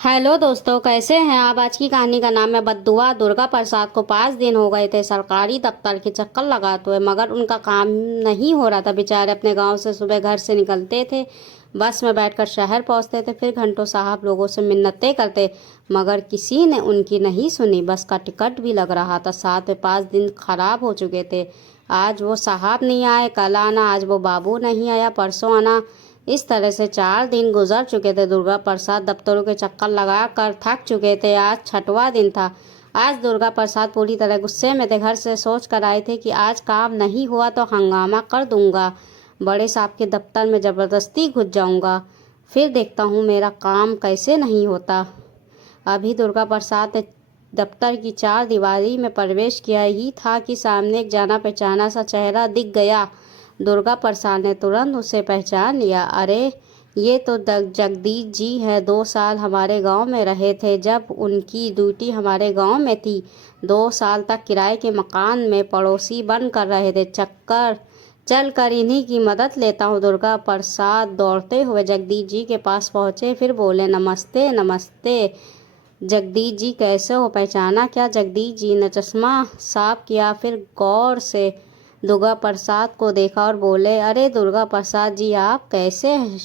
Hello दोस्तों, कैसे हैं आप। आज की कहानी का नाम है बद्दुआ। दुर्गा प्रसाद को 5 दिन हो गए थे सरकारी दफ्तर के चक्कर लगाते हुए, मगर उनका काम नहीं हो रहा था। बेचारे अपने गांव से सुबह घर से निकलते थे, बस में बैठकर शहर पहुंचते थे, फिर घंटों साहब लोगों से मिन्नतें करते, मगर किसी ने उनकी नहीं सुनी। बस का टिकट भी लग रहा था, साथ में 5 दिन खराब हो चुके थे। आज वो साहब नहीं आए, कल आना, आज वो बाबू नहीं आया, परसों आना। इस तरह से 4 दिन गुजर चुके थे। दुर्गा प्रसाद दफ्तरों के चक्कर लगा कर थक चुके थे। आज 6वां दिन था। आज दुर्गा प्रसाद पूरी तरह गुस्से में थे। घर से सोच कर आए थे कि आज काम नहीं हुआ तो हंगामा कर दूंगा, बड़े साहब के दफ्तर में ज़बरदस्ती घुस जाऊंगा, फिर देखता हूँ मेरा काम कैसे नहीं होता। अभी दुर्गा प्रसाद ने दफ्तर की 4 दीवारी में प्रवेश किया ही था कि सामने एक जाना पहचाना सा चेहरा दिख गया। दुर्गा प्रसाद ने तुरंत उसे पहचान लिया। अरे, ये तो जगदीश जी है। 2 साल हमारे गांव में रहे थे, जब उनकी ड्यूटी हमारे गांव में थी। 2 साल तक किराए के मकान में पड़ोसी बन कर रहे थे। चक्कर चल कर इन्हीं की मदद लेता हूँ। दुर्गा प्रसाद दौड़ते हुए जगदीश जी के पास पहुँचे, फिर बोले, नमस्ते नमस्ते जगदीश जी, कैसे हो। पहचाना क्या। जगदीश जी ने चश्मा साफ किया, फिर गौर से दुर्गा प्रसाद को देखा और बोले, अरे दुर्गा प्रसाद जी, आप कैसे हैं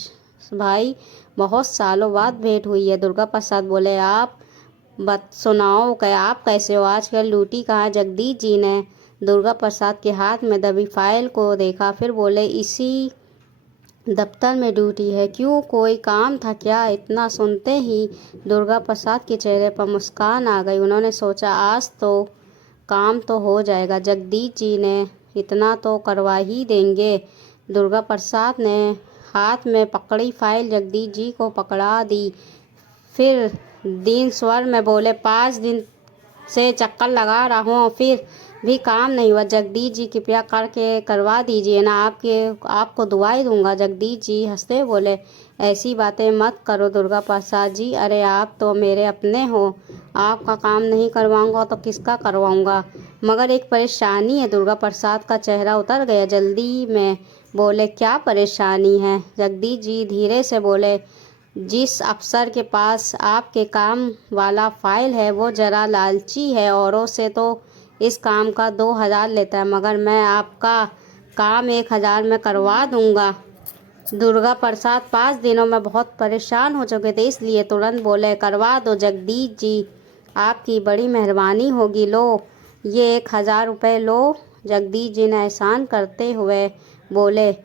भाई, बहुत सालों बाद भेंट हुई है। दुर्गा प्रसाद बोले, आप बत सुनाओ, क्या आप कैसे हो, आजकल ड्यूटी कहाँ। जगदीश जी ने दुर्गा प्रसाद के हाथ में दबी फाइल को देखा, फिर बोले, इसी दफ्तर में ड्यूटी है, क्यों, कोई काम था क्या। इतना सुनते ही दुर्गा प्रसाद के चेहरे पर मुस्कान आ गई। उन्होंने सोचा, आज तो काम तो हो जाएगा, जगदीश जी ने इतना तो करवा ही देंगे। दुर्गा प्रसाद ने हाथ में पकड़ी फाइल जगदीश जी को पकड़ा दी, फिर दीन स्वर में बोले, 5 दिन से चक्कर लगा रहा हूँ, फिर भी काम नहीं हुआ। जगदीश जी, कृपया करके करवा दीजिए ना, आपको दुआई दूंगा। जगदीश जी हंसते बोले, ऐसी बातें मत करो दुर्गा प्रसाद जी, अरे आप तो मेरे अपने हो, आपका काम नहीं करवाऊंगा तो किसका करवाऊंगा। मगर एक परेशानी है। दुर्गा प्रसाद का चेहरा उतर गया। जल्दी में बोले, क्या परेशानी है। जगदीश जी धीरे से बोले, जिस अफसर के पास आपके काम वाला फाइल है वो जरा लालची है, औरों से तो इस काम का 2,000 लेता है, मगर मैं आपका काम 1,000 में करवा दूंगा। दुर्गा प्रसाद 5 दिनों में बहुत परेशान हो चुके थे, इसलिए तुरंत बोले, करवा दो जगदीश जी, आपकी बड़ी मेहरबानी होगी, लो ये 1,000 रुपये लो। जगदीश जी ने एहसान करते हुए बोले,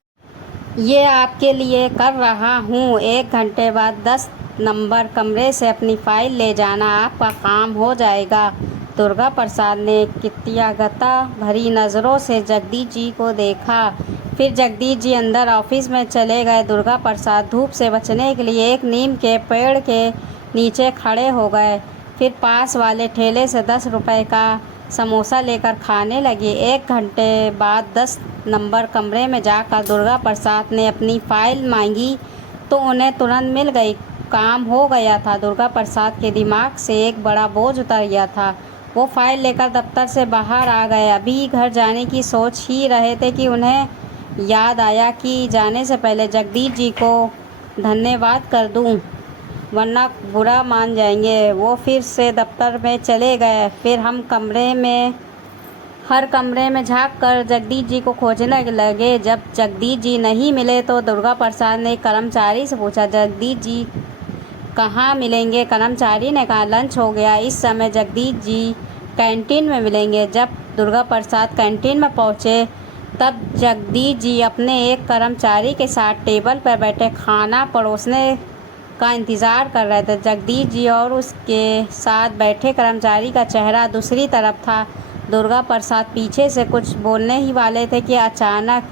ये आपके लिए कर रहा हूँ, 1 घंटे बाद 10 नंबर कमरे से अपनी फाइल ले जाना, आपका काम हो जाएगा। दुर्गा प्रसाद ने कृतज्ञता भरी नज़रों से जगदीश जी को देखा, फिर जगदीश जी अंदर ऑफिस में चले गए। दुर्गा प्रसाद धूप से बचने के लिए एक नीम के पेड़ के नीचे खड़े हो गए, फिर पास वाले ठेले से 10 रुपये का समोसा लेकर खाने लगे। 1 घंटे बाद 10 नंबर कमरे में जाकर दुर्गा प्रसाद ने अपनी फाइल मांगी तो उन्हें तुरंत मिल गई। काम हो गया था। दुर्गा प्रसाद के दिमाग से एक बड़ा बोझ उतर गया था। वो फाइल लेकर दफ्तर से बाहर आ गए। अभी घर जाने की सोच ही रहे थे कि उन्हें याद आया कि जाने से पहले जगदीश जी को धन्यवाद कर दूं, वरना बुरा मान जाएंगे। वो फिर से दफ्तर में चले गए। फिर हर कमरे में झांक कर जगदीश जी को खोजने लगे। जब जगदीश जी नहीं मिले तो दुर्गा प्रसाद ने कर्मचारी से पूछा, जगदीश जी कहाँ मिलेंगे। कर्मचारी ने कहा, लंच हो गया, इस समय जगदीश जी कैंटीन में मिलेंगे। जब दुर्गा प्रसाद कैंटीन में पहुँचे तब जगदीश जी अपने एक कर्मचारी के साथ टेबल पर बैठे खाना परोसने का इंतज़ार कर रहे थे। जगदीश जी और उसके साथ बैठे कर्मचारी का चेहरा दूसरी तरफ था। दुर्गा प्रसाद पीछे से कुछ बोलने ही वाले थे कि अचानक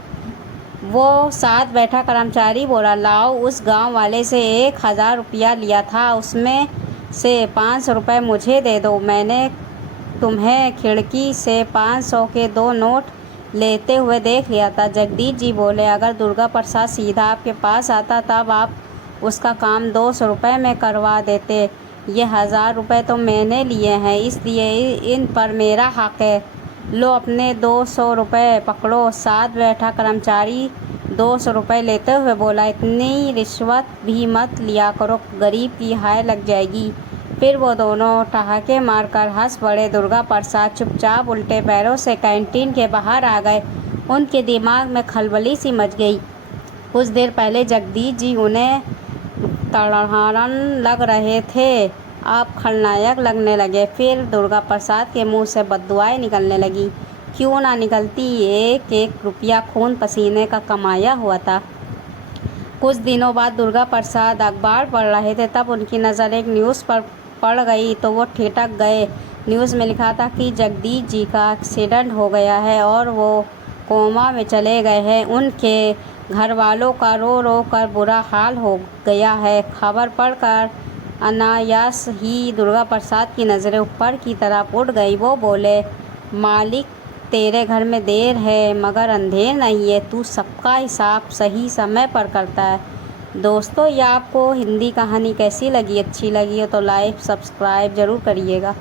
वो साथ बैठा कर्मचारी बोला, लाओ, उस गांव वाले से 1,000 रुपया लिया था, उसमें से 500 रुपये मुझे दे दो। मैंने तुम्हें खिड़की से 500 के 2 नोट लेते हुए देख लिया था। जगदीश जी बोले, अगर दुर्गा प्रसाद सीधा आपके पास आता तब आप उसका काम 200 रुपये में करवा देते। ये 1,000 रुपये तो मैंने लिए हैं, इसलिए इन पर मेरा हक है। लो अपने 200 रुपये पकड़ो। साथ बैठा कर्मचारी 200 रुपये लेते हुए बोला, इतनी रिश्वत भी मत लिया करो, गरीब की हाय लग जाएगी। फिर वो दोनों ठहाके मारकर हंस पड़े। दुर्गा प्रसाद चुपचाप उल्टे पैरों से कैंटीन के बाहर आ गए। उनके दिमाग में खलबली सी मच गई। कुछ देर पहले जगदीश जी उन्हें तड़हारन लग रहे थे, आप खलनायक लगने लगे। फिर दुर्गा प्रसाद के मुंह से बद्दुआएं निकलने लगी। क्यों ना निकलती, एक एक रुपया खून पसीने का कमाया हुआ था। कुछ दिनों बाद दुर्गा प्रसाद अखबार पढ़ रहे थे, तब उनकी नज़र एक न्यूज़ पर पड़ गई तो वो ठिठक गए। न्यूज़ में लिखा था कि जगदीश जी का एक्सीडेंट हो गया है और वो कोमा में चले गए हैं। उनके घर वालों का रो रो कर बुरा हाल हो गया है। खबर पढ़कर अनायास ही दुर्गा प्रसाद की नज़रें ऊपर की तरफ उठ गई। वो बोले, मालिक तेरे घर में देर है मगर अंधेर नहीं है, तू सबका हिसाब सही समय पर करता है। दोस्तों, ये आपको हिंदी कहानी कैसी लगी? अच्छी लगी हो तो लाइक सब्सक्राइब ज़रूर करिएगा।